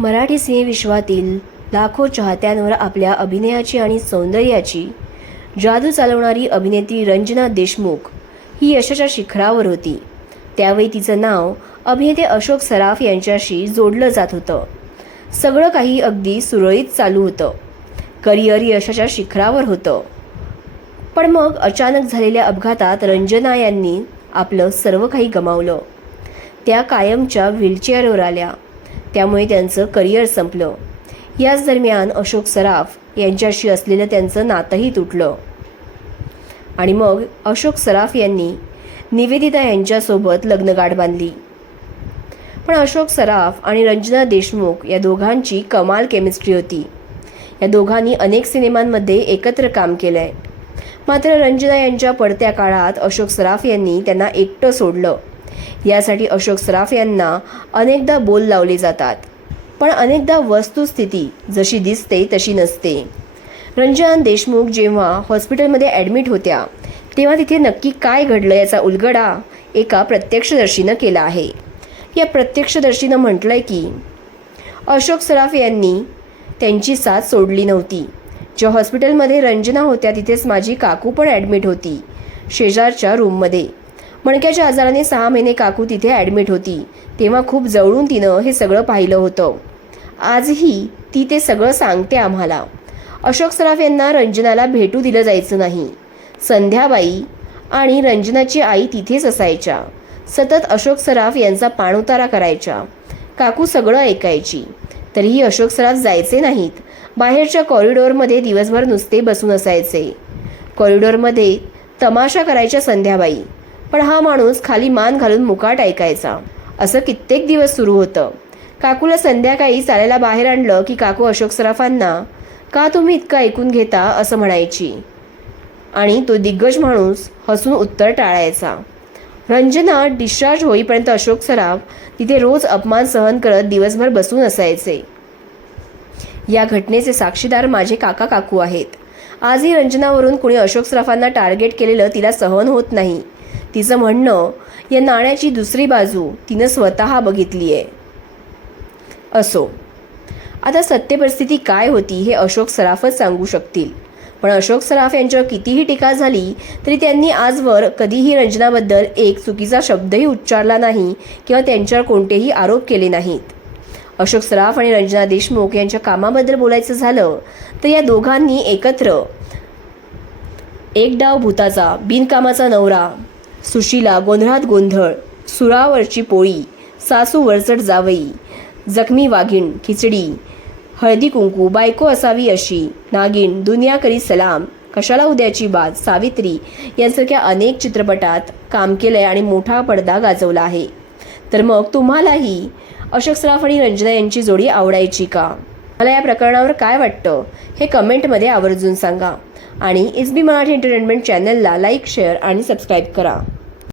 मराठी सिनेविश्वातील लाखो चाहत्यांवर आपल्या अभिनयाची आणि सौंदर्याची जादू चालवणारी अभिनेत्री रंजना देशमुख ही यशाच्या शिखरावर होती। त्यावेळी तिचं नाव अभिनेते अशोक सराफ यांच्याशी जोडलं जात होतं। सगळं काही अगदी सुरळीत चालू होतं, करिअर यशाच्या शिखरावर होतं। पण मग अचानक झालेल्या अपघातात रंजना यांनी आपलं सर्व काही गमावलं। त्या कायमच्या व्हीलचेअरवर आल्या, त्यामुळे त्यांचं करिअर संपलं। याच दरम्यान अशोक सराफ यांच्याशी असलेलं त्यांचं नातंही तुटलं आणि मग अशोक सराफ यांनी निवेदिता यांच्यासोबत लग्नगाठ बांधली। पण अशोक सराफ आणि रंजना देशमुख या दोघांची कमाल केमिस्ट्री होती। या दोघांनी अनेक सिनेमांमध्ये एकत्र काम केलंय। मात्र रंजना यांच्या पडत्या काळात अशोक सराफ यांनी त्यांना एकटं सोडलं। यासाठी अशोक सराफ यांना अनेकदा बोल लावले जातात, पण अनेकदा वस्तुस्थिती जशी दिसते तशी नसते। रंजना देशमुख जेव्हा हॉस्पिटलमध्ये ॲडमिट होत्या तेव्हा तिथे नक्की काय घडलं याचा उलगडा एका प्रत्यक्षदर्शीनं केला आहे। या प्रत्यक्षदर्शीनं म्हटलंय की अशोक सराफ यांनी त्यांची साथ सोडली नव्हती। ज्या हॉस्पिटलमध्ये रंजना होत्या तिथेच माझी काकू पण ॲडमिट होती, शेजारच्या रूममध्ये। मणक्याच्या आजाराने 6 महिने काकू तिथे ॲडमिट होती, तेव्हा खूप जवळून तिनं हे सगळं पाहिलं होतं। आजही ती ते सगळं सांगते आम्हाला। अशोक सराफ यांना रंजनाला भेटू दिलं जायचं नाही। संध्याबाई आणि रंजनाची आई तिथेच असायच्या, सतत अशोक सराफ यांचा पाणउतारा करायच्या। काकू सगळं ऐकायची, तरीही अशोक सराफ जायचे नाहीत। बाहेरच्या कॉरिडॉरमध्ये दिवसभर नुसते बसून असायचे। कॉरिडॉरमध्ये तमाशा करायच्या संध्याबाई, पण हा माणूस खाली मान घालून मुकाट ऐकायचा। असं कित्येक दिवस सुरू होतं। काकूला संध्याकाळी चालायला बाहेर आणलं की काकू अशोक सराफांना का तुम्ही इतकं ऐकून घेता असं म्हणायची, आणि तो दिग्गज माणूस हसून उत्तर टाळायचा। रंजना डिस्चार्ज होईपर्यंत अशोक सराफ तिथे रोज अपमान सहन करत दिवसभर बसून असायचे। या घटनेचे साक्षीदार माझे काका काकू आहेत। आजही रंजनावरून कुणी अशोक सराफांना टार्गेट केलेलं तिला सहन होत नाही। तिचं म्हणणं, या नाण्याची दुसरी बाजू तिनं स्वतः बघितली आहे। असो, आता सत्य परिस्थिती काय होती हे अशोक सराफच सांगू शकतील। पण अशोक सराफ यांच्यावर कितीही टीका झाली तरी त्यांनी आजवर कधीही रंजनाबद्दल एक चुकीचा शब्दही उच्चारला नाही किंवा त्यांच्यावर कोणतेही आरोप केले नाहीत। अशोक सराफ आणि रंजना देशमुख यांच्या कामाबद्दल बोलायचं झालं तर या दोघांनी एकत्र एक डाव भूताचा, बिनकामाचा नवरा, सुशीला, गोंधळात गोंधळ, सुरावरची पोळी, सासू वरचढ जावई, जखमी वाघीण, खिचडी, हळदी कुंकू, बायको असावी अशी, नागिन, दुनिया करी सलाम, कशाला उद्याची बात, सावित्री यांसारख्या अनेक चित्रपटात काम केलंय आणि मोठा पडदा गाजवला आहे। तर मग तुम्हालाही अशोक सराफ आणि रंजना यांची जोडी आवडायची का? मला या प्रकरणावर काय वाटतं हे कमेंटमध्ये आवर्जून सांगा आणि SB मराठी एंटरटेनमेंट चॅनलला लाईक, शेअर आणि सबस्क्राईब करा।